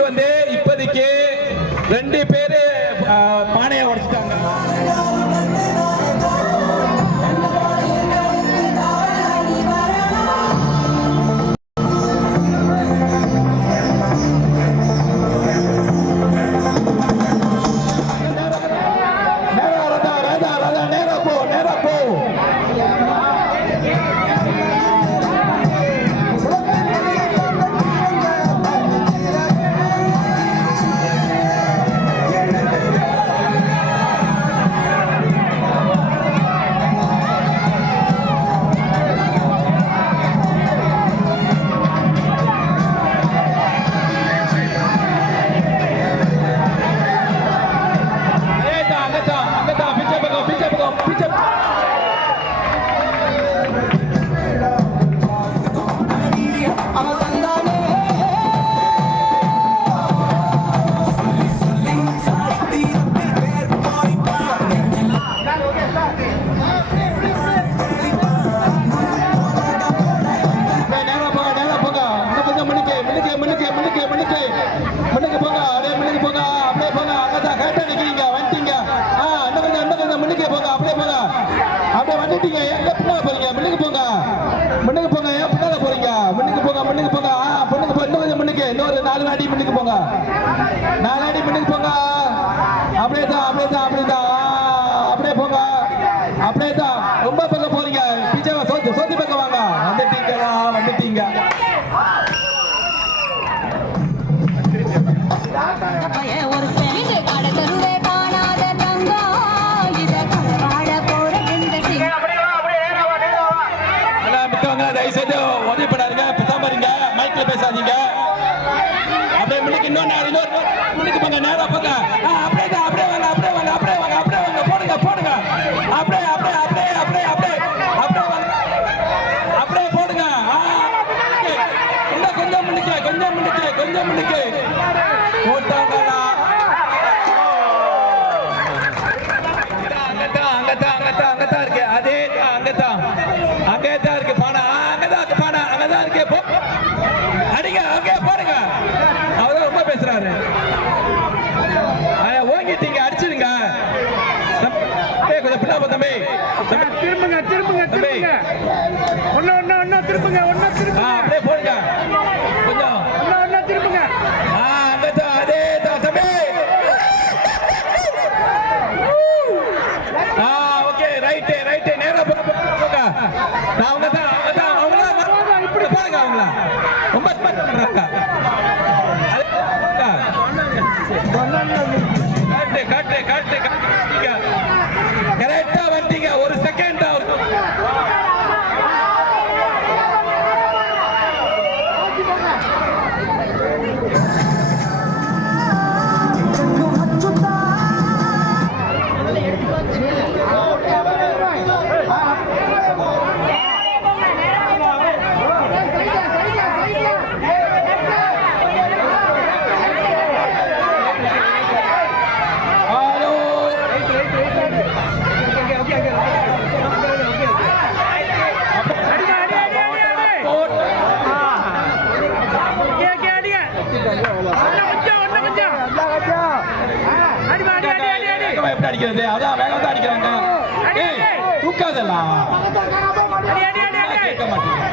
Police வந்து இப்போதைக்கு 2 பேரு பானையை உடைச்சிட்டாங்க. ரொம்ப பக்கம் போறீங்க. சொத்தி பக்கம் வாங்க. வந்துட்டீங்க. தயவுசெய்து உதவிப்படாதீங்க, பேசாம இருங்க, மைக்ல பேசாதீங்க. அப்படியே இன்னொரு முன்னுக்கு போங்க, நேரா போங்க. அப்படியே வாங்க, போடுங்க. அப்படியே போடுங்க. இன்னும் கொஞ்சம் முன்னுக்கு போட்டாங்களா? அங்கதான் இருக்கு. அங்கதான் இருக்கு பானா. அங்கதான் இருக்கு. அடிங்க, அங்கே போடுங்க. அவர்தான் ரொம்ப பேசுறாரு. ஓங்கிட்டீங்க, அடிச்சிருங்க. கொஞ்சம் பிள்ளை தம்பி, திரும்புங்க. ஒன்னு திரும்புங்க. அப்படியே போடுங்க. கொஞ்சம் ஒன்னு திரும்புங்க. அங்கதான், அதேதான் தம்பி. Okay, right. நேரா போங்க. அவங்கதான் இப்படி பாருங்க. அவங்கள ரொம்ப பண்றாங்க. காட்டு. கரெக்டா வந்துட்டீங்க. ஒரு செகண்ட் தான். அடிக்கிறது அதான் வேகம் தான் அடிக்கிறாங்க. தூக்காதெல்லாம் கேட்க மாட்டேங்க.